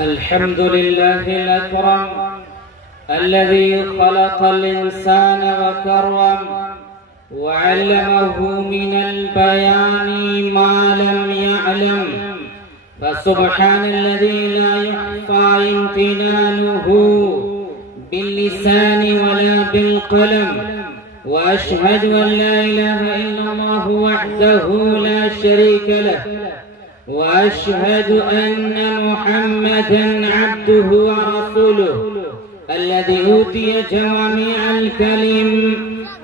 الحمد لله الأكرم الذي خلق الإنسان وكرم وعلمه من البيان ما لم يعلم، فسبحان الذي لا يخفى امتنانه باللسان ولا بالقلم، وأشهد أن لا إله إلا الله وحده لا شريك له، وأشهد أن محمدًا عبده ورسوله الذي أوتي جوامع الكلم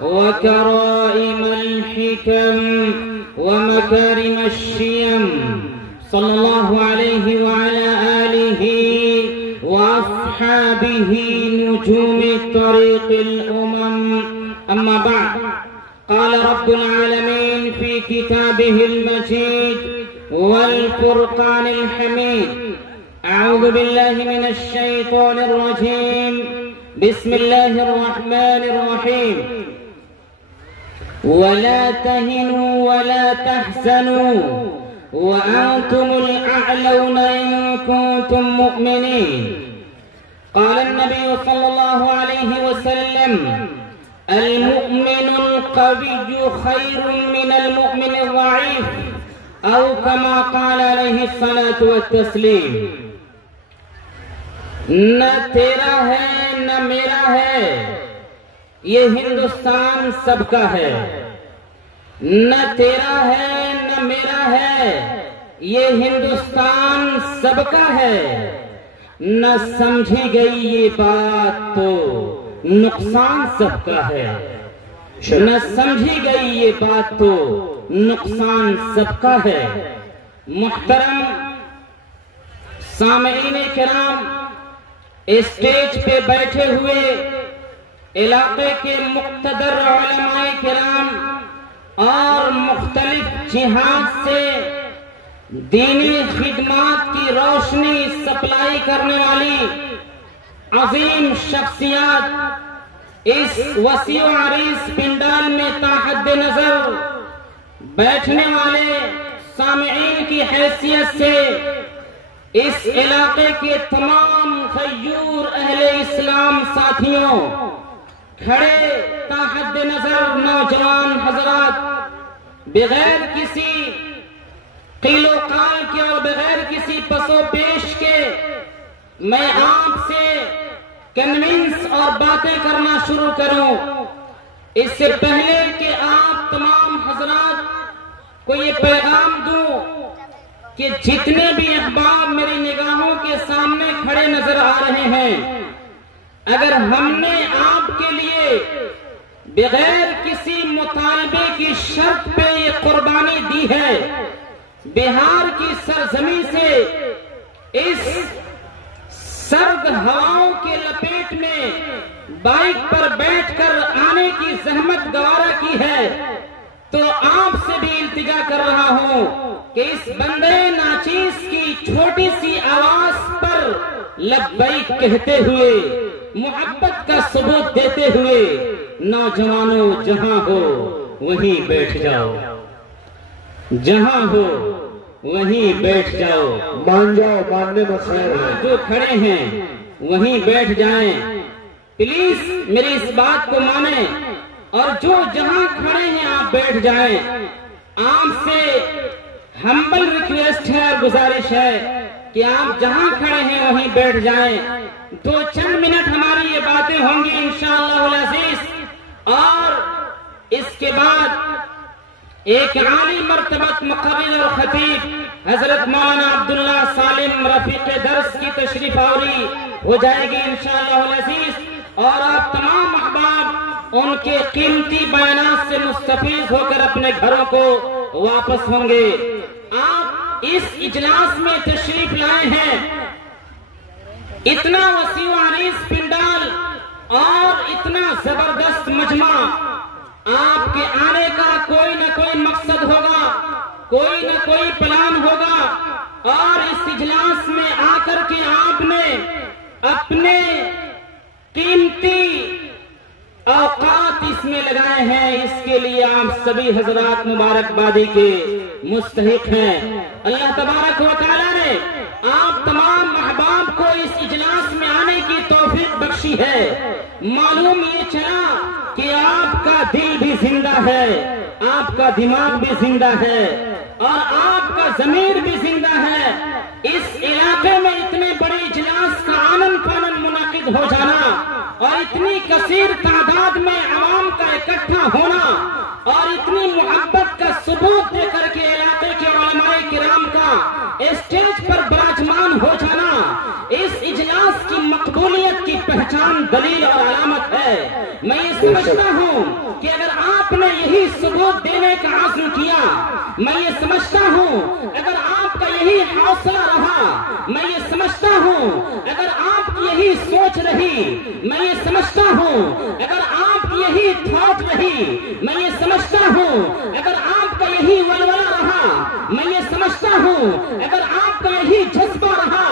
وكرائم الحكم ومكارم الشيم، صلى الله عليه وعلى آله وأصحابه نجوم طريق الأمم. أما بعد، قال رب العالمين في كتابه المجيد والفرقان الحميد: أعوذ بالله من الشيطان الرجيم، بسم الله الرحمن الرحيم. ولا تهنوا ولا تحزنوا وأنتم الأعلون إن كنتم مؤمنين. قال النبي صلى الله عليه وسلم: المؤمن القوي خير من المؤمن الضعيف، أو كما قال عليه الصلاة والتسلیم. نہ تیرا ہے نہ میرا ہے، یہ ہندوستان سب کا ہے. نہ تیرا ہے نہ میرا ہے، یہ ہندوستان سب کا ہے. نہ سمجھی گئی یہ بات تو نقصان سب کا ہے. نہ سمجھی گئی یہ بات تو نقصان سب کا ہے. محترم سامعین کرام، اسٹیج پہ بیٹھے ہوئے علاقے کے مقتدر علماء کرام اور مختلف جہات سے دینی خدمات کی روشنی سپلائی کرنے والی عظیم شخصیات اس وسیع و عریض پنڈال میں تحت نظر بیٹھنے والے سامعین کی حیثیت سے اس علاقے کے تمام غیور اہل اسلام ساتھیوں، کھڑے تحت نظر نوجوان حضرات، بغیر کسی قیل و قال کے اور بغیر کسی پس و پیش کے میں آپ سے کنونس اور باتیں کرنا شروع کروں، اس سے پہلے کہ آپ تمام حضرات کو یہ پیغام دوں کہ جتنے بھی احباب میری نگاہوں کے سامنے کھڑے نظر آ رہے ہیں، اگر ہم نے آپ کے لیے بغیر کسی مطالبے کی شرط پہ یہ قربانی دی ہے، بہار کی سرزمین سے اس سرد ہواؤں کے لپیٹ میں بائک پر بیٹھ کر آنے کی زحمت گوارا کی ہے، تو آپ سے بھی التجا کر رہا ہوں کہ اس بندے ناچیز کی چھوٹی سی آواز پر لبیک کہتے ہوئے، محبت کا ثبوت دیتے ہوئے، نوجوانوں جہاں ہو وہیں بیٹھ جاؤ، جہاں ہو وہیں بیٹھ جاؤ، مان جاؤ، ماننے میں خیر ہے. جو کھڑے ہیں وہیں بیٹھ جائیں. پلیز میری اس بات کو مانیں، اور جو جہاں کھڑے ہیں آپ بیٹھ جائیں. آپ سے ہمبل ریکویسٹ ہے اور گزارش ہے کہ آپ جہاں کھڑے ہیں وہیں بیٹھ جائیں. دو چند منٹ ہماری یہ باتیں ہوں گی انشاءاللہ العزیز، اور اس کے بعد ایک عالی مرتبت مقرر اور خطیب حضرت مولانا عبداللہ سالم رفیق درس کی تشریف آوری ہو جائے گی انشاءاللہ العزیز، اور آپ تمام احباب ان کے قیمتی بیانات سے مستفیض ہو کر اپنے گھروں کو واپس ہوں گے. آپ اس اجلاس میں تشریف لائے ہیں، اتنا وسیع و عریض پنڈال اور اتنا زبردست مجمع. آپ کے آنے کا کوئی نہ کوئی مقصد ہوگا، کوئی نہ کوئی پلان ہوگا، اور اس اجلاس میں آ کر کے آپ نے اپنے قیمتی اوقات اس میں لگائے ہیں. اس کے لیے آپ سبھی حضرات مبارکبادی کے مستحق ہیں. اللہ تبارک و تعالی نے آپ تمام احباب ہے، معلوم یہ چلا کہ آپ کا دل بھی زندہ ہے، آپ کا دماغ بھی زندہ ہے اور آپ کا ضمیر بھی زندہ ہے۔ اس علاقے میں اتنے بڑے اجلاس کا آنن فانن منعقد ہو جانا اور اتنی کثیر تعداد میں عوام کا اکٹھا ہونا اور اتنی محبت کا ثبوت دے کر کے علاقے کے علماء کرام کا اسٹیج پر براجمان ہو جانا، اس اجلاس کی مقبولیت کی پہچان، دلیل اور علامت ہے۔ میں یہ سمجھتا ہوں کہ اگر آپ نے یہی ثبوت دینے کا عزم کیا، میں یہ سمجھتا ہوں اگر آپ کا یہی حوصلہ رہا، میں یہ سمجھتا ہوں اگر آپ کی یہی سوچ رہی، میں یہ سمجھتا ہوں اگر آپ کی یہی تھاٹ رہی، میں یہ سمجھتا ہوں اگر آپ کا یہی ولولہ رہا، میں یہ سمجھتا ہوں اگر آپ کا یہی جذبہ رہا،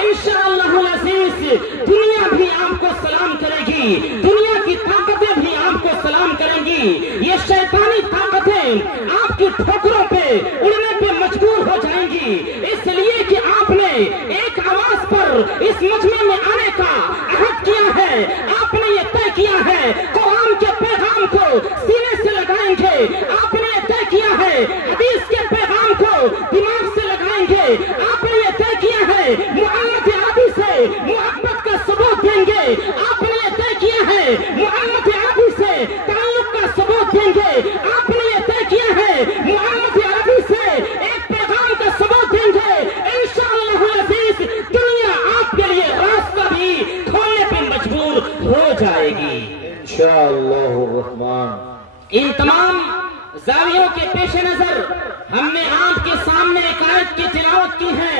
انشاءاللہ العزیز دنیا بھی آپ کو سلام کرے گی، دنیا کی طاقتیں بھی آپ کو سلام کریں گی۔ یہ شیطانی طاقتیں آپ کی ٹھوکروں پہ اڑنے پہ مجبور ہو جائیں گی، اس لیے کہ آپ نے ایک آواز پر اس مجمع میں آنے کا عہد کیا ہے، آپ نے یہ طے کیا ہے قرآن کے پیغام کو سینے سے لگائیں گے، آپ نے یہ طے کیا ہے حدیث کے پیغام کو دماغ سے لگائیں گے، آپ نے یہ طے کیا ہے محمد عربی سے محبت کا ثبوت دیں گے، آپ نے یہ طے کیا ہے محمد عربی سے تعلق کا ثبوت دیں گے، آپ نے یہ طے کیا ہے محمد عربی سے ایک پیغام کا ثبوت دیں گے۔ انشاءاللہ العزیز دنیا آپ کے لیے راستہ بھی کھولنے پہ مجبور ہو جائے گی انشاءاللہ الرحمن۔ ان تمام زاویوں کے پیش نظر ہم نے آپ کے سامنے ایک آیت کی تلاوت کی ہے،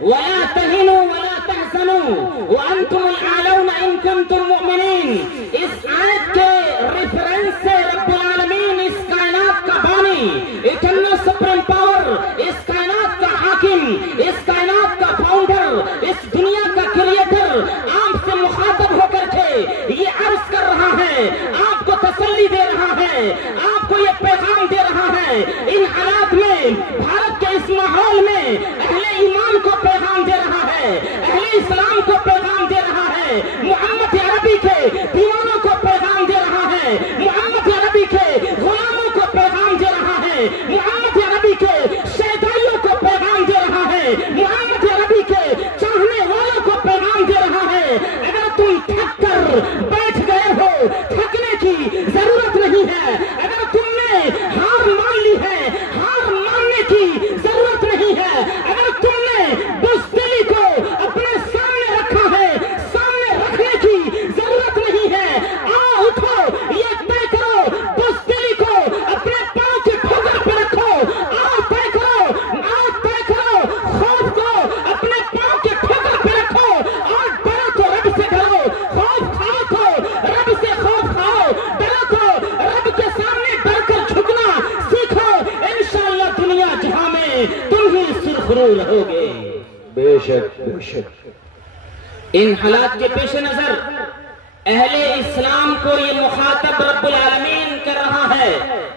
وَلَا تَهِنُوا وَلَا تَحْزَنُوا وَأَنْتُمُ الْأَعْلَوْنَ إِن كُنتُم مُؤْمِنِينَ۔ اس آیت کے ریفرنس سے رب العالمین اس کائنات کا بانی، اٹرنل سپریم پاور، اس کائنات کا حاکم، اس کائنات کا فاؤنڈر، اس دنیا کا کریٹر آپ سے مخاطب ہو کر کے یہ عرض کر رہا ہے، آپ کو تسلی دے رہا ہے، آپ کو یہ پیغام دے رہا ہے۔ ان حالات میں، بھارت کے اس ماحول میں اہل ایمان کو پیغام دے رہا ہے، اہل اسلام کو پیغام دے رہا ہے، محمد عربی کے دیوانوں کو پیغام دے رہا ہے، محمد عربی کے غلاموں کو پیغام دے رہا ہے، محمد عربی کے شیدائیوں کو پیغام دے رہا ہے، محمد عربی کے چاہنے والوں کو پیغام دے رہا ہے۔ اگر تم تھک کر بیٹھ گئے ہو، تھکنے کی ضرورت نہیں ہے، اگر تم نے ہار مان لی ہے، ہار ماننے کی ضرورت نہیں ہے، اگر تم نے بزدلی کو اپنے سامنے رکھا ہے، سامنے رکھنے کی ضرورت نہیں ہے۔ آؤ اٹھو، یہ طے کرو، بزدلی کو اپنے پاؤں کے ٹھوکر پہ رکھو، آؤ طے کرو، آؤ طے کرو، خوف کو اپنے پاؤں کے ٹھوکر پہ رکھو اور ڈرو تو رب سے ڈرو، خوف کھاؤ تو رب سے خوف کھاؤ، ڈرو تو رب کے سامنے ڈر کر جھکنا سیکھو، انشاءاللہ دنیا جہاں میں تم ہی سرخرو رہو گے۔ بے شک بے شک۔ ان حالات کے پیش نظر اہل اسلام کو یہ مخاطب رب العالمین کر رہا ہے،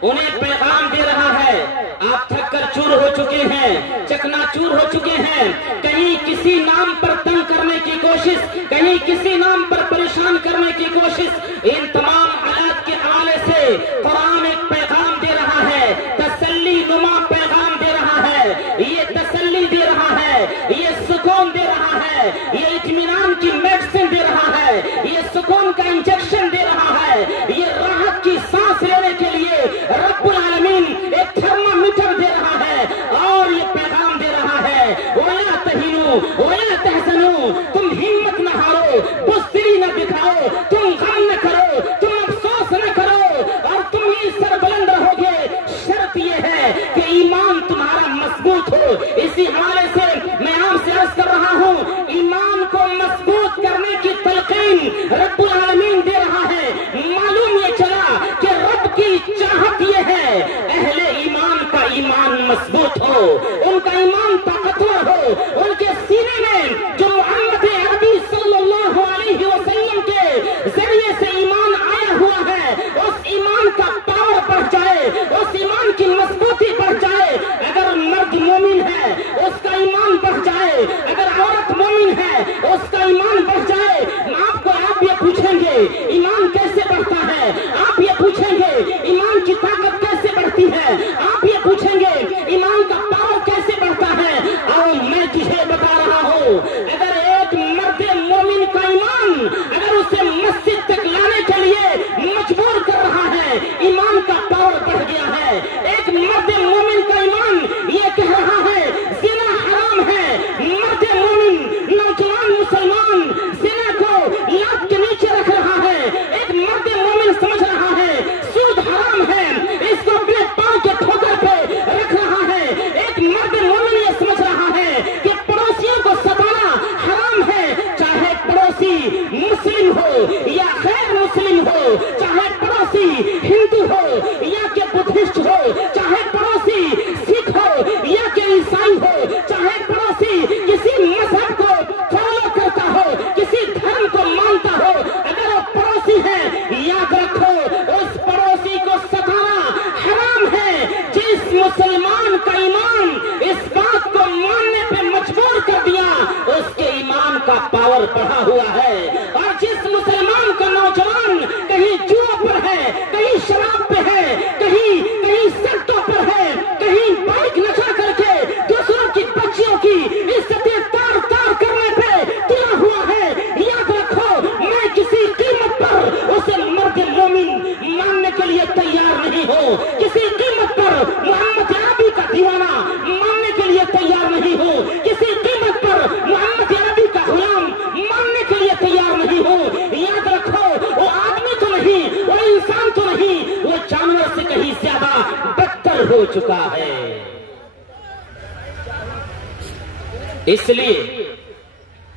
انہیں پیغام دے رہا ہے، آپ تھک کر چور ہو چکے ہیں، چکنا چور ہو چکے ہیں، کہیں کسی نام پر تنگ کرنے کی کوشش، کہیں کسی نام پر پریشان کرنے کی کوشش، ان تمام حالات کے حوالے سے قرآن ایک پیغام دے رہا ہے، تسلی نما پیغام دے رہا ہے، یہ تسلی دے رہا ہے، یہ سکون دے رہا ہے، یہ اطمینان کی میڈیسن دے رہا ہے، یہ سکون کا انجیکشن دے رہا ہے، یہ راحت کی سانس لینے کے لیے رب العالمین ایک تھرمامیٹر دے رہا ہے اور یہ پیغام دے رہا ہے، وَلَا تَهِنُوا وَلَا تَحْزَنُوا، تم ہمت نہ ہارو، بزدلی نہ دکھاؤ، تم غم نہ کرو، تم افسوس نہ کرو اور تم ہی سربلند رہو گے، شرط یہ ہے کہ ایمان تمہارا مضبوط ہو۔ اسی حوالے سے میں آپ سے عرض کر رہا ہوں، ایمان کو مضبوط کرنے کی تلقین رب العالمین دے رہا ہے۔ معلوم یہ چلا کہ رب کی چاہت یہ ہے اہل ایمان کا ایمان مضبوط ہو، ان کا ایمان طاقتور ہو، ان کے سینے میں جو محمد عربی صلی اللہ علیہ وسلم کے ذریعے سے ایمان آیا ہوا ہے، اس ایمان کا پاور بڑھ جائے، اس ایمان کی مضبوطی بڑھ جائے۔ اگر مرد مومن ہے اس کا ایمان بڑھ جائے، اگر عورت مومن ہے اس کا ایمان بڑھ جائے۔ آپ یہ پوچھیں ایمان کیسے بڑھتا ہے، آپ یہ پوچھیں گے ایمان کی طاقت کیسے بڑھتی ہے، آپ یہ پوچھیں گے ایمان کا پاور کیسے بڑھتا ہے، اور میں تجھے بتا رہا ہوں اگر ایک مرد مومن کا ایمان اگر اسے مسجد تک لانے کے لیے مجبور کر رہا ہے، ایمان کا پاور بڑھ گیا ہے۔ ایک مرد مومن کا ایمان یہ کہہ رہا ہے زنا حرام ہے، مرد مومن نوجوان مسلمان زنا کو لات کے نیچے رکھ رہا ہے، ایک مرد مومن سمجھ رہا ہے سود حرام ہے، اس کو اپنے پاؤں کے ٹھوکر پہ رکھ رہا ہے، ایک مرد مومن یہ سمجھ رہا ہے کہ پڑوسیوں کو ستانا حرام ہے، چاہے پڑوسی مسلم ہو یا غیر مسلم ہو، چاہے پڑوسی ہندو ہو یا کہ بدھسٹ ہو، چاہے پڑوسی سکھ ہو یا کہ عیسائی ہو، چاہے پڑوسی کسی مذہب کو فالو کرتا ہو، کسی دھرم کو مانتا ہو، اگر وہ پڑوسی ہے یاد رکھو اس پڑوسی کو ستانا حرام ہے۔ جس مسلمان کا ایمان اس بات کو ماننے پہ مجبور کر دیا اس کے ایمان کا پاور بڑھا ہوا ہے، اور جس مسلمان کا نوجوان کہیں جوا پر ہے، کہیں شراب پہ ہے، کہیں سڑکوں پر ہے، کہیں بائک نچا کر کے دوسروں کی بچیوں کی عزتیں تار تار کرنے پہ تلا ہوا ہے، یاد رکھو میں کسی قیمت پر اسے مرد مومن ماننے کے لیے تیار نہیں ہوں، کسی قیمت پر محمد عربی کا دیوانہ ماننے کے لیے تیار نہیں ہوں، کسی قیمت پر محمد عربی کا غلام ماننے کے لیے تیار نہیں ہوں۔ یاد رکھو وہ آدمی تو نہیں، وہ انسان تو نہیں، وہ جانور سے کہیں زیادہ بدتر ہو چکا ہے۔ اس لیے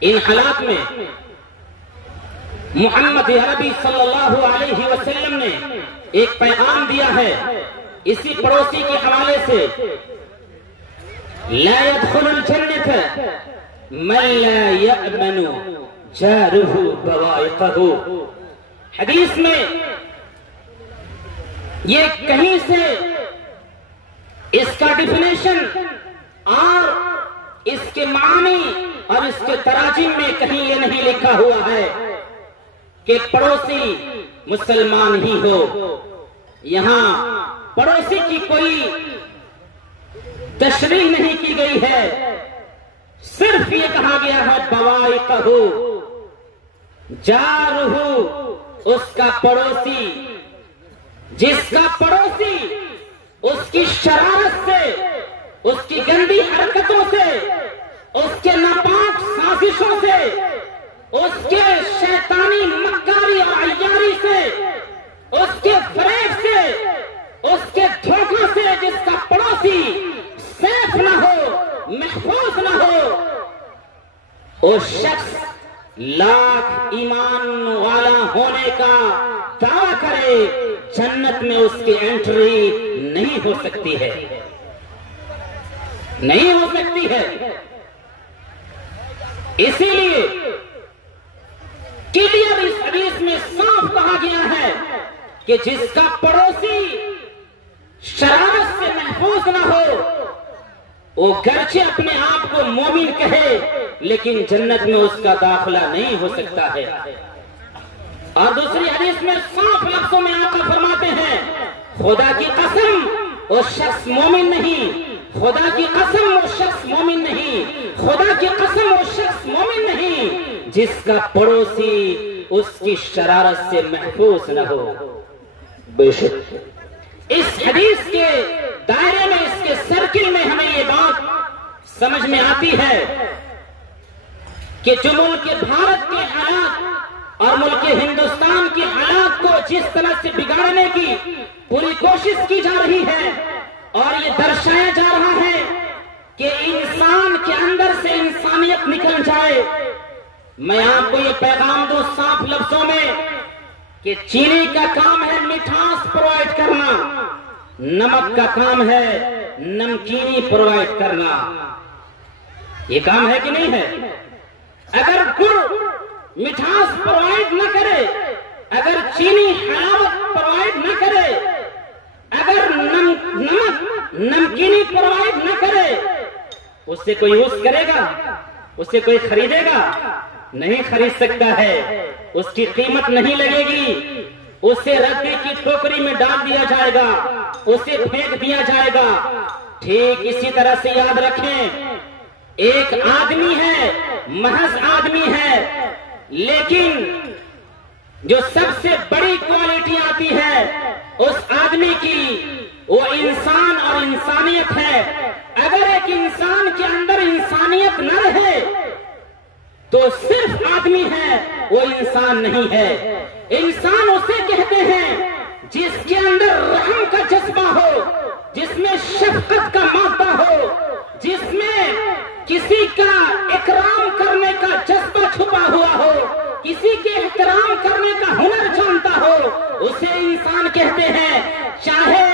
ان حالات میں محمد عربی صلی اللہ علیہ وسلم نے ایک پیغام دیا ہے اسی پڑوسی کے حوالے سے، لا يدخل الجنة من لا يأمن جاره بوائقه۔ حدیث میں یہ کہیں سے اس کا ڈیفینیشن اور اس کے معنی اور اس کے تراجم میں کہیں یہ نہیں لکھا ہوا ہے کہ پڑوسی مسلمان ہی ہو، یہاں پڑوسی کی کوئی تشریح نہیں کی گئی ہے، صرف یہ کہا گیا ہے بوائقہ، جارہ اس کا پڑوسی، جس کا پڑوسی اس کی شرارت سے، اس کی گندی حرکتوں سے، اس کے ناپاک سازشوں سے، اس کے شیطانی مکاری اور عیاری سے، اس کے فریب سے، اس کے دھوکہ سے، جس کا پڑوسی سیف نہ ہو، محفوظ نہ ہو، اس شخص لاکھ ایمان والا ہونے کا دعویٰ کرے جنت میں اس کی انٹری نہیں ہو سکتی ہے، نہیں ہو سکتی ہے۔ اسی لیے کلیئر اس حدیث میں صاف کہا گیا ہے کہ جس کا پڑوسی شرارت سے محفوظ نہ ہو وہ گرچہ اپنے آپ کو مومن کہے لیکن جنت میں اس کا داخلہ نہیں ہو سکتا ہے۔ اور دوسری حدیث میں صاف لفظوں میں آقا فرماتے ہیں خدا کی قسم وہ شخص مومن نہیں، خدا کی قسم وہ شخص مومن نہیں، خدا کی قسم وہ شخص مومن نہیں جس کا پڑوسی اس کی شرارت سے محفوظ نہ ہو۔ بے شک اس حدیث کے دائرے میں، اس کے سرکل میں ہمیں یہ بات سمجھ میں آتی ہے کہ جو ملک بھارت کے حالات اور ملک ہندوستان کے حالات کو جس طرح سے بگاڑنے کی پوری کوشش کی جا رہی ہے اور یہ درشایا جا رہا ہے کہ انسان کے اندر سے انسانیت نکل جائے، میں آپ کو یہ پیغام دوں صاف لفظوں میں کہ چینی کا کام ہے مٹھاس پرووائڈ کرنا، نمک کا کام ہے نمکینی پرووائڈ کرنا۔ یہ کام ہے کہ نہیں ہے؟ اگر گڑ مٹھاس پرووائڈ نہ کرے، اگر چینی حلاوت پرووائڈ نہ کرے، اگر نمک نمکینی پرووائڈ نہ کرے، اس سے کوئی یوز کرے گا؟ اس سے کوئی خریدے گا؟ نہیں خرید سکتا ہے۔ اس کی قیمت نہیں لگے گی، اسے ردی کی ٹوکری میں ڈال دیا جائے گا، اسے پھینک دیا جائے گا۔ ٹھیک اسی طرح سے یاد رکھیں، ایک آدمی ہے، محض آدمی ہے، لیکن جو سب سے بڑی کوالٹی آتی ہے اس آدمی کی، وہ انسان اور انسانیت ہے۔ اگر ایک انسان کے اندر انسانیت نہ رہے تو صرف آدمی ہے، وہ انسان نہیں ہے۔ انسان اسے کہتے ہیں جس کے اندر رحم کا جذبہ ہو، جس میں شفقت کا مادہ ہو، جس میں کسی کا اکرام کرنے کا جذبہ چھپا ہوا ہو، کسی کے احترام کرنے کا ہنر جانتا ہو، اسے انسان کہتے ہیں۔ چاہے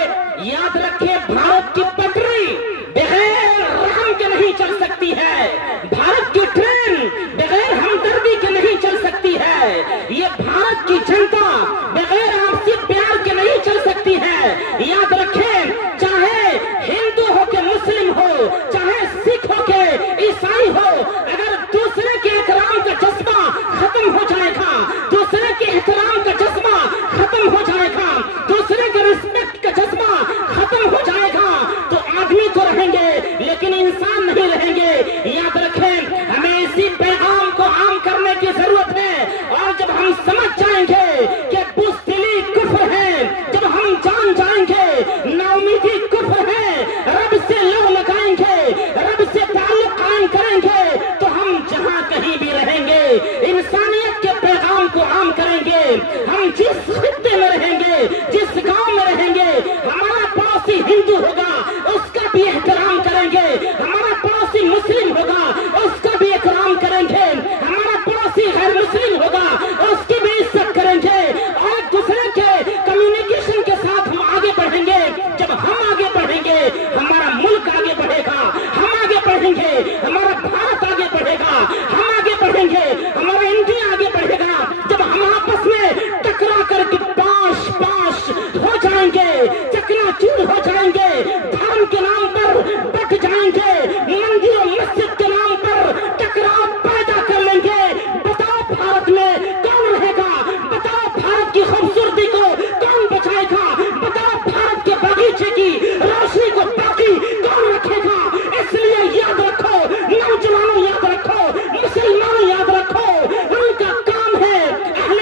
یاد رکھے، بھارت کی پٹری بغیر رحم کے نہیں چل سکتی ہے، بھارت کی ٹرین بغیر ہمدردی کے نہیں چل سکتی ہے، یہ بھارت کی جنتا بغیر آپسی پیار کے نہیں چل سکتی ہے۔ یاد رکھیں، چاہے ہندو ہو کے مسلم ہو، چاہے سکھ ہو کے عیسائی ہو، اگر دوسرے کے احترام کا جذبہ ختم ہو جائے گا، دوسرے کے احترام کا جذبہ ختم ہو جائے گا، دوسرے کے رسپیکٹ کا جذبہ ختم ہو جائے گا، تو آدمی تو رہیں گے لیکن انسان نہیں رہیں گے۔ یاد رکھیں، ہمیں اسی پیغام کو عام کرنے کی ضرورت ہے، اور جب ہم سمجھ جائیں گے کہ بزدلی کفر ہے، جب ہم جان جائیں گے نا امیدی کفر ہے، رب سے لو لگائیں گے، رب سے تعلق قائم کریں گے، تو ہم جہاں کہیں بھی رہیں گے انسانیت کے پیغام کو عام کریں گے۔ ہم جس خطے میں رہیں گے، جس گاؤں میں رہیں گے، ہمارا پڑوسی ہندو ہوگا اس کا بھی احترام کریں گے، ہمارا پڑوسی مسلم ہوگا اس کا بھی احترام کریں گے، ہمارا پڑوسی غیر مسلم ہوگا اس کی بھی عزت کریں گے، اور دوسرے کے کمیونیکیشن کے ساتھ ہم آگے بڑھیں گے۔ جب ہم آگے بڑھیں گے ہمارا ملک آگے بڑھے گا، ہم آگے بڑھیں گے ہمارا بھارت آگے بڑھے گا، ہم آگے بڑھیں گے ہمارا انڈیا آگے بڑھے گا۔ جب ہم آپس میں ٹکرا کر کے پاش پاش ہو جائیں گے، چکنا چور ہو جائیں گے، دھرم کے نام پر بٹ جائیں گے، مندر و مسجد کے نام پر ٹکراؤ پیدا کر لیں گے، بتاؤ بھارت میں کون رہے گا؟ بتاؤ بھارت کی خوبصورتی کو کون بچائے گا؟ بتاؤ بھارت کے باغیچے کی روشنی کو باقی کون رکھے گا؟ اس لیے یاد رکھو، نوجوانوں یاد رکھو، مسلمانوں یاد رکھو، ان کا کام ہے اہل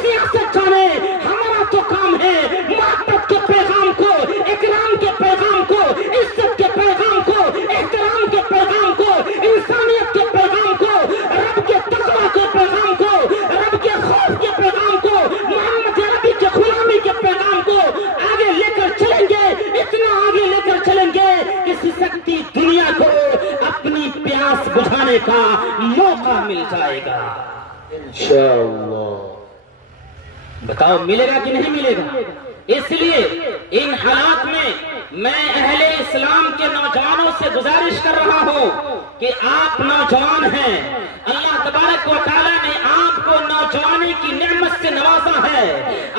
سیاست جانے، ہمارا تو کام ہے محبت کے پیغام کو، اکرام کے پیغام کو، عزت کے پیغام کو، احترام کے پیغام کو، انسانیت کے پیغام کو، رب کے تقویٰ کے پیغام کو، رب کے خوف کے پیغام کو، محمد عربی کے غلامی کے پیغام کو آگے لے کر چلیں گے، اتنا آگے لے کر چلیں گے کہ سکتی دنیا کو اپنی پیاس بجھانے کا موقع مل جائے گا انشاءاللہ۔ بتاؤ ملے گا کہ نہیں ملے گا؟ اس لیے ان حالات میں میں اہل اسلام کے نوجوانوں سے گزارش کر رہا ہوں کہ آپ نوجوان ہیں، اللہ تبارک و تعالیٰ نے آپ کو نوجوانی کی نعمت سے نوازا ہے،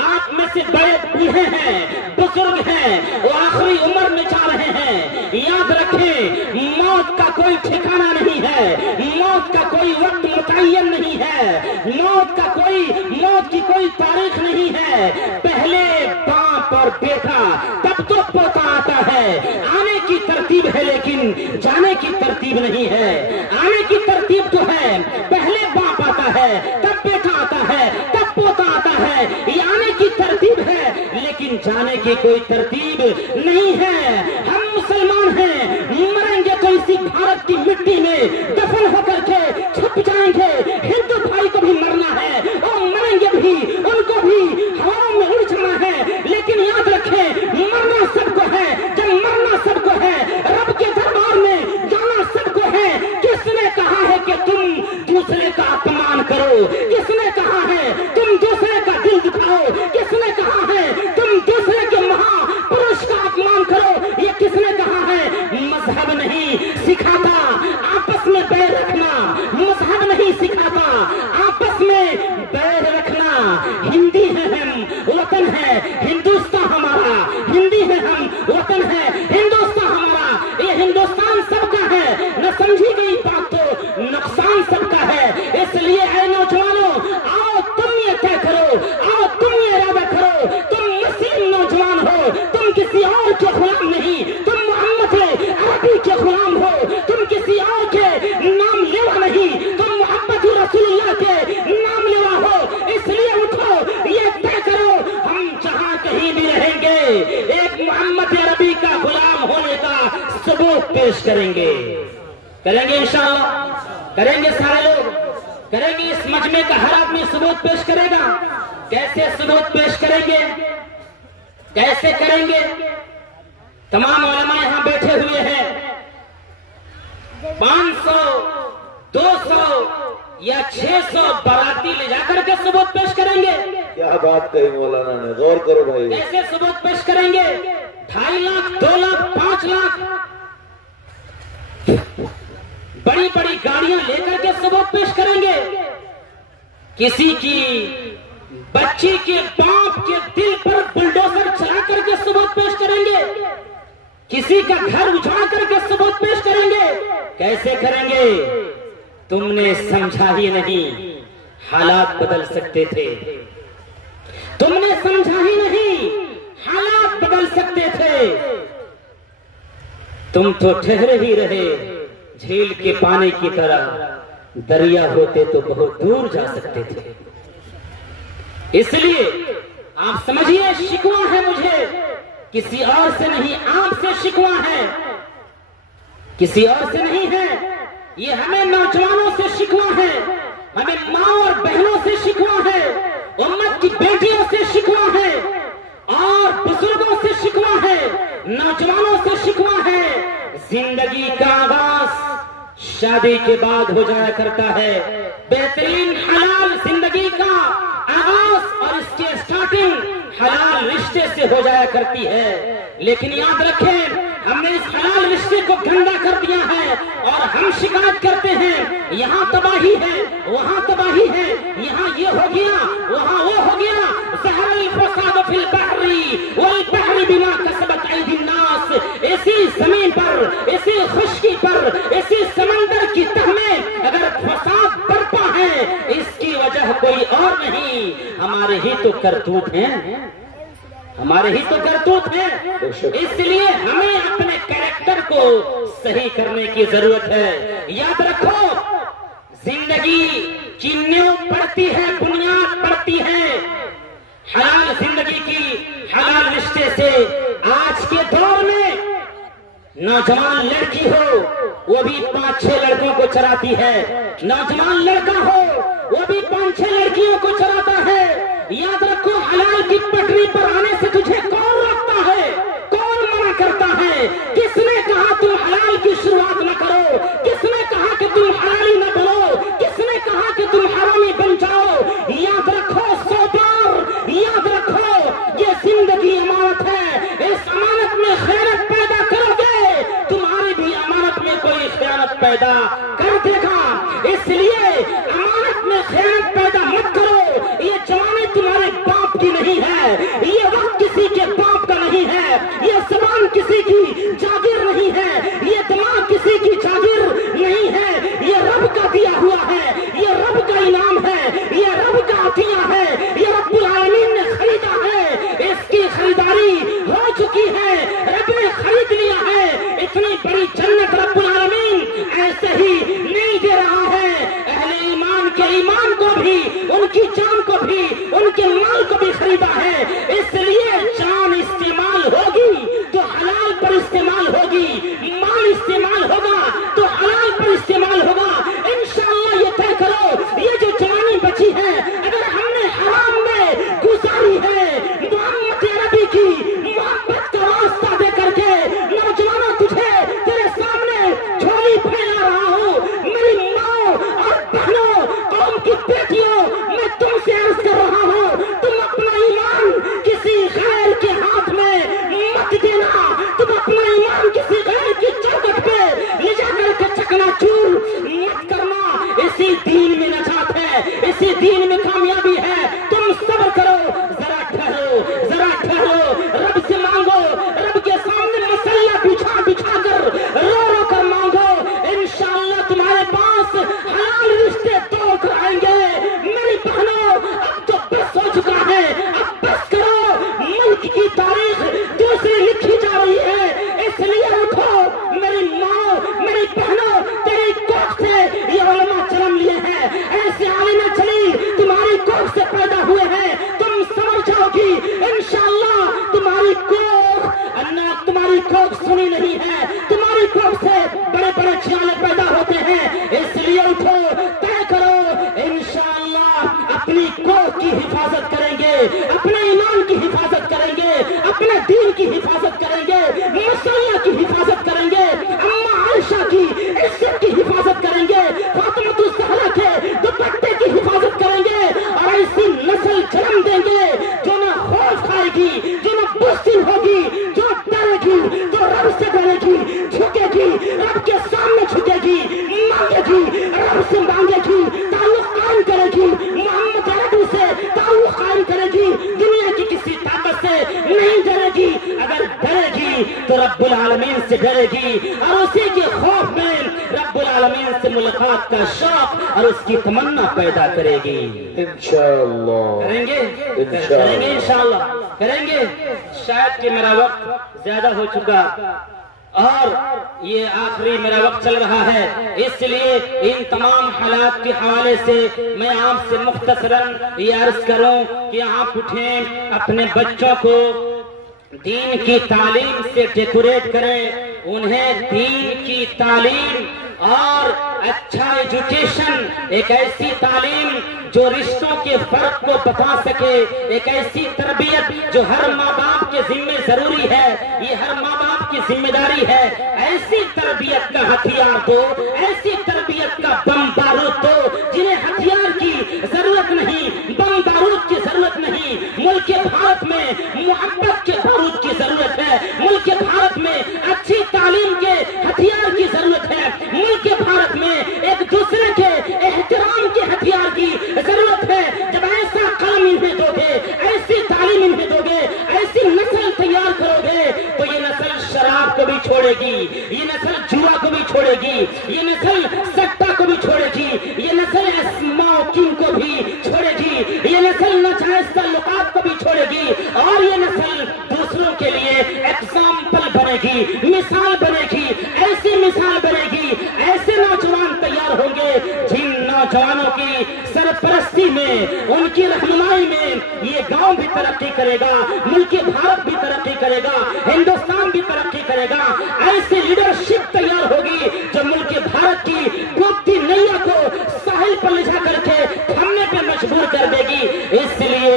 آپ میں سے بڑے بوڑھے ہیں، بزرگ ہیں، وہ آخری عمر میں جا رہے ہیں۔ یاد رکھیں، موت کا کوئی ٹھکانہ نہیں ہے، موت کا کوئی وقت متعین نہیں ہے، موت کی کوئی تاریخ نہیں ہے۔ پہلے باپ اور بیٹا، تب تو پوتا آتا ہے، آنے کی ترتیب ہے لیکن جانے کی ترتیب نہیں ہے۔ آنے کی ترتیب تو ہے، پہلے باپ آتا ہے، تب بیٹا آتا ہے، تب پوتا آتا ہے، یہ آنے کی ترتیب ہے لیکن جانے کی کوئی ترتیب نہیں ہے۔ ہم مسلمان ہیں، مریں گے تو اسی بھارت کی مٹی میں دفن ہو کر کے چھپ جائیں گے۔ ہندو بھائی کو بھی مرنا ہے اور مریں گے بھی، ان کو بھی ہواؤں میں اڑ جانا ہے، لیکن یاد رکھیں مرنا سب کو ہے۔ جب مرنا سب کو ہے، رب کے دربار میں جانا سب کو ہے۔ کس نے کہا ہے کہ تم دوسرے کا اپمان کرو؟ کس نے کہا ہے تم دوسرے کا دل دکھاؤ؟ کس نے کہا ہے تم دوسرے کے مہا پروش کا اپمان کرو؟ یہ کس نے کہا ہے؟ مذہب نہیں سکھاتا آپس میں بیر رکھنا، مذہب نہیں سکھاتا آپس میں بیر رکھنا۔ ہندی ہے ہم، وطن ہے ہندوستان ہمارا، ہندی ہے ہم، وطن ہے ہندوستان ہمارا۔ یہ ہندوستان سب کا ہے، نہ سمجھی گئی بات تو نقصان سب کا ہے۔ اس لیے اے نوجوانوں، پیش کریں گے انشاءاللہ کریں گے سارے لوگ کریں گے. اس مجمع کا ہر آدمی ثبوت پیش کرے گا. کیسے ثبوت پیش کریں گے؟ کیسے کریں گے؟ تمام علماء یہاں بیٹھے ہوئے ہیں. 500 200 یا 600 باراتی لے جا کر کے ثبوت پیش کریں گے. کیا بات کہی مولانا نے، غور کرو بھائی. کیسے ثبوت پیش کریں گے؟ 2.5 لاکھ 2 لاکھ 5 لاکھ بڑی بڑی گاڑیاں لے کر کے ثبوت پیش کریں گے. کسی کی بچی کے باپ کے دل پر بلڈوزر چلا کر کے ثبوت پیش کریں گے. کسی کا گھر اجاڑ کر کے ثبوت پیش کریں گے. کیسے کریں گے؟ تم نے سمجھا ہی نہیں حالات بدل سکتے تھے. تم نے سمجھا ہی نہیں حالات بدل سکتے تھے. تم تو ٹھہرے ہی رہے جھیل کے پانی کی طرح. دریا ہوتے تو بہت دور جا سکتے تھے. اس لیے آپ سمجھیے شکوہ ہے مجھے، کسی اور سے نہیں، آپ سے شکوہ ہے، کسی اور سے نہیں ہے. یہ ہمیں نوجوانوں سے شکوہ ہے، ہمیں ماں اور بہنوں سے شکوہ ہے، امت کی بیٹیوں سے شکوہ ہے، اور بزرگوں سے شکوہ ہے، نوجوانوں سے شکوہ ہے. زندگی کا آغاز شادی کے بعد ہو جایا کرتا ہے. بہترین حلال زندگی کا آغاز اور اس کی سٹارٹنگ حلال رشتے سے ہو جایا کرتی ہے. لیکن یاد رکھیں ہم نے اس حلال رشتے کو گندا کر دیا ہے اور ہم شکایت کرتے ہیں یہاں تباہی ہے، وہاں تباہی ہے، یہاں یہ ہو گیا، وہاں وہ ہو گیا. ظہر الفساد فی البحر والبحر بما کسبت ایدی الناس. اسی زمین پر، اسی خشکی پر، اسی سمندر کی تہ میں اگر فساد برپا ہے اس کی وجہ کوئی اور نہیں، ہمارے ہی تو کرتوت ہیں، ہمارے ہی تو کرتوت ہیں. اس لیے ہمیں اپنے کریکٹر کو صحیح کرنے کی ضرورت ہے. یاد رکھو زندگی کی نیو پڑتی ہے، بنیاد پڑتی ہے حلال زندگی کی، حلال رشتے سے. آج کے دور میں نوجوان لڑکی ہو وہ بھی 5-6 لڑکوں کو چراتی ہے، نوجوان لڑکا ہو وہ بھی 5-6 لڑکیوں کو چراتا ہے. یاد رکھو حلال کی پٹری پر آنے سے تجھے کون روکتا ہے، کون منع کرتا ہے؟ کس نے کہا تم حلال کی شروعات نہ کرو؟ کس نے کہا کہ تم حلالی نہ بنو؟ کس نے کہا کہ تم حرامی بن جاؤ؟ یاد رکھو 100 بار یاد رکھو یہ زندگی امانت ہے. اس امانت میں خیانت پیدا کرو گے تمہاری بھی امانت میں کوئی خیانت پیدا کر دے گا. اس لیے امانت میں خیانت پیدا مت کرو. یہ جوانی تمہارے باپ کی نہیں ہے، یہ وقت کسی کے باپ کا نہیں ہے، یہ زبان کسی کی جاگیر نہیں ہے، یہ دماغ کسی کی جاگیر نہیں ہے. یہ رب کا دیا ہوا ہے، یہ رب کا انعام ہے، یہ رب کا عطیہ ہے، یہ رب العالمین نے خریدا ہے. اس کی خریداری ہو چکی ہے، رب نے خرید لیا ہے. اتنی بڑی جنت رب العالمین ایسے ہی نہیں دے رہا ہے. اہل ایمان کے ایمان کو بھی، ان کی جان کو بھی، ان کے مال کو بھی خریدا ہے. اس لیے جان استعمال ہوگی تو حلال پر استعمال ہوگی، مال استعمال ہوگا تو حلال پر استعمال ہوگا. انشاءاللہ یہ طے کرو یہ جو جوانی بچی ہے اگر ہم نے حرام میں گزاری ہے، محمد نبی کی محبت کا واسطہ دے کر کے نوجوانوں تجھے تیرے سامنے جھولی پھیلا رہا ہوں. میری ماں اور بہنوں، قوم کی بیٹیوں، میں تم سے عرض کر رہا ہوں تم اپنا ایمان کسی غیر کے ہاتھ میں مت دینا. تم اپنا ایمان کسی غیر کی چوکٹ پہ لے جا کر کے چکنا چور مت کرنا. اسی دین میں نجات ہے، اسی دین میں کامیابی ہے. تم صبر کرو، ذرا ٹھہرو، ذرا ٹھہرو، رب سے مانگو، رب کے سامنے مسلح بچھا بچھا کر رو رو کر مانگو. انشاءاللہ تمہارے پاس حلال رشتے توڑ کر آئیں گے. میری بہنوں اب تو بس ہو چکا ہے، اب بس کرو. ملک کی تاریخ دوسری لکھی جا رہی ہے. اس لیے اٹھو میری ماں، میری بہنوں، تیری کوکھ سے یہ علماء جنم لیے ہیں، ایسے عالم چلی تمہاری کوکھ سے پیدا ہوئے ہیں. تم سمجھ اپنے ایمان کی حفاظت کریں گے، اپنے دین کی حفاظت کریں گے، مسلح کی حفاظت کریں گے، اما عائشہ کی عزت کی حفاظت کریں گے، فاطمہ الزہرا کے دوپٹے کی حفاظت کریں گے، اور ایسی نسل جنم دیں گے جو نہ خوف کھائے گی، جو نہ بزدل ہوگی، جو ڈرے گی تو رب سے ڈرے گی، جھکے گی رب کے سامنے جھکے گی، مانگے گی رب سے مانگے گی، تعلق قائم کرے گی محمد عربی سے، تعلق قائم کرے گی، دنیا کی کسی طاقت سے نہیں ڈرے گی، اگر ڈرے گی تو رب العالمین سے ڈرے گی، اور اسی کے خوف میں رب العالمین سے ملاقات کا شوق اور اس کی تمنا پیدا کرے گی۔ انشاءاللہ کریں گے انشاءاللہ کریں گے۔ شاید کہ میرا وقت زیادہ ہو چکا اور یہ آخری میرا وقت چل رہا ہے، اس لیے ان تمام حالات کے حوالے سے میں آپ سے مختصراً یہ عرض کروں کہ آپ اٹھیں، اپنے بچوں کو دین کی تعلیم سے ڈیکوریٹ کریں، انہیں دین کی تعلیم اور اچھا ایجوکیشن، ایک ایسی تعلیم جو رشتوں کے فرق کو بتا سکے، ایک ایسی تربیت جو ہر ماں باپ کے ذمہ ضروری ہے، یہ ہر ماں باپ کی ذمہ داری ہے، ایسی تربیت کا ہتھیار دو، ایسی تربیت کا بم بارود دو جنہیں ہتھیار کی ضرورت نہیں، بم بارود کی ضرورت نہیں۔ ملک بھارت میں محبت کے بارود کی ضرورت ہے، ملک بھارت میں اچھی تعلیم کے ہتھیار کی ضرورت ہے، ملک بھارت میں ایک دوسرے کے احترام کے ہتھیار کی ضرورت ہے۔ جب ایسا قلم انہیں دو گے، ایسی تعلیم انہیں دو گے، ایسی نسل تیار کرو گے تو یہ نسل شراب کو بھی چھوڑے گی، یہ نسل جوا کو بھی چھوڑے گی، یہ نسل سٹا کو بھی چھوڑے گی، یہ نسل اسموکنگ کو بھی چھوڑے گی، یہ نسل ناجائز تعلقات کو بھی چھوڑے گی، اور یہ نسل دوسروں کے لیے ایگزامپل بنے گی، مثال بنے گی، ایسی مثال بنے گی، ایسے نوجوان تیار ہوں گے جن نوجوانوں کی سرپرستی میں، ان کی رہنمائی میں یہ گاؤں بھی ترقی کرے گا، ملک بھارت بھی ترقی کرے گا، ہندوستان بھی ترقی کرے گا۔ ایسی لیڈرشپ تیار ہوگی جو ملک بھارت کی ڈوبتی نیا کو ساحل پر لے جا کر کے تھمنے پہ مجبور کر دے گی۔ اس لیے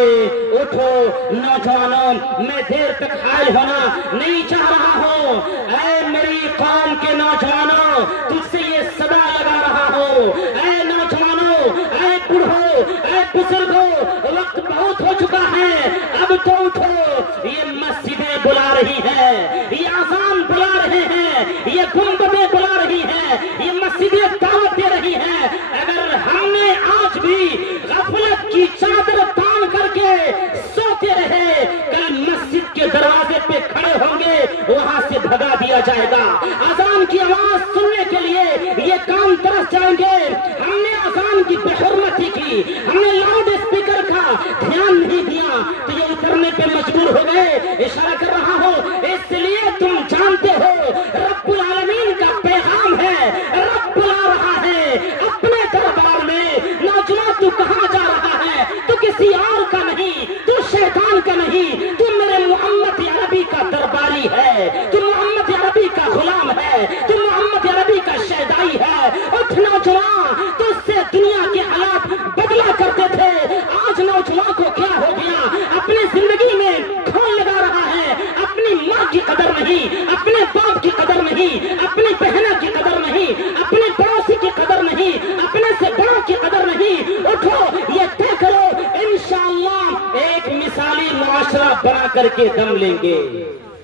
اٹھو نوجوانوں، میں دیر تک حائل ہونا نہیں چاہ رہا ہوں، اے میری قوم کے نوجوانوں، تجھ سے یہ صدا لگا رہا ہوں، اے نوجوانوں، اے بوڑھوں، اے بزرگوں، وقت بہت ہو چکا ہے، اب تو اٹھو، یہ مسجدیں بلا رہی ہیں، یہ اذان بلا رہے ہیں، یہ گنبدیں بلا رہی ہیں، یہ مسجدیں دعوت دے رہی ہیں۔ اگر ہم نے آج بھی غفلت کی چادر تان کر کے سوتے رہے، کل مسجد کے دروازے پہ کھڑے ہوں گے، وہاں سے بھگا دیا جائے گا۔ اذان کی آواز سننے کے لیے یہ کام ترس جائیں گے، ہم نے اذان کی بے حرمتی کی، ہم نے لاؤڈ اسپیکر کا دھیان نہیں دیا تو یہ اترنے پہ مجبور ہو گئے۔ اشارہ کر رہا ہوں، اس لیے تم جانتے ہو رب العالمین کا پیغام ہے، رب بلا رہا ہے اپنے دربار میں۔ نوجوان تو کہاں جا رہا ہے؟ تو کسی اور کا نہیں، تو شیطان کا نہیں، تو میرے محمد عربی کا درباری ہے، تو محمد عربی کا غلام ہے، تو محمد عربی کا شیدائی ہے۔ اٹھ نوجوان، تو اس سے دنیا کے حالات بدلا کرتے تھے، آج نوجوان کو کیا ہو گیا؟ اپنی زندگی میں کھول لگا رہا ہے، اپنی ماں کی قدر نہیں، اپنے باپ کی قدر نہیں، اپنی بہنوں کی قدر نہیں، اپنے پڑوسی کی قدر نہیں، اپنے سے بڑوں کی قدر نہیں۔ اٹھو، یہ طے کرو، انشاءاللہ ایک مثالی معاشرہ بنا کر کے دم لیں گے،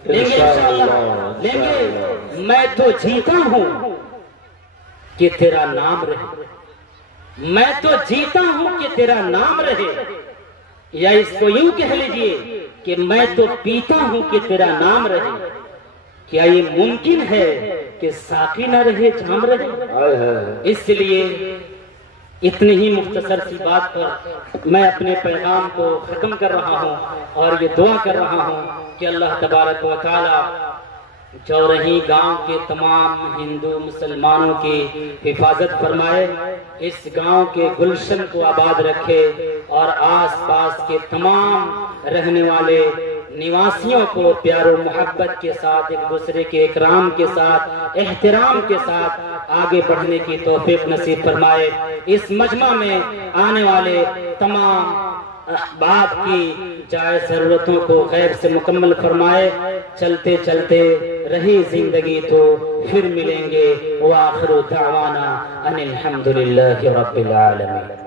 لیں گے انشاءاللہ، لیں گے۔ میں تو جیتا ہوں کہ تیرا نام رہے، میں تو جیتا ہوں کہ تیرا نام رہے، یا اس کو یوں کہہ لیجئے کہ میں تو پیتا ہوں کہ تیرا نام رہے۔ کیا یہ ممکن ہے کہ ساقی نہ رہے جام رہے؟ اس لیے اتنی ہی مختصر سی بات پر میں اپنے پیغام کو ختم کر رہا ہوں اور یہ دعا کر رہا ہوں کہ اللہ تبارک و تعالی چورہی گاؤں کے تمام ہندو مسلمانوں کی حفاظت فرمائے، اس گاؤں کے گلشن کو آباد رکھے اور آس پاس کے تمام رہنے والے نواسیوں کو پیار و محبت کے ساتھ، ایک دوسرے کے اکرام کے ساتھ، احترام کے ساتھ آگے بڑھنے کی توفیق نصیب فرمائے۔ اس مجمع میں آنے والے تمام احباب کی جائے ضرورتوں کو غیب سے مکمل فرمائے. چلتے چلتے رہی زندگی تو پھر ملیں گے. وآخر دعوانا ان الحمد للہ رب العالمین.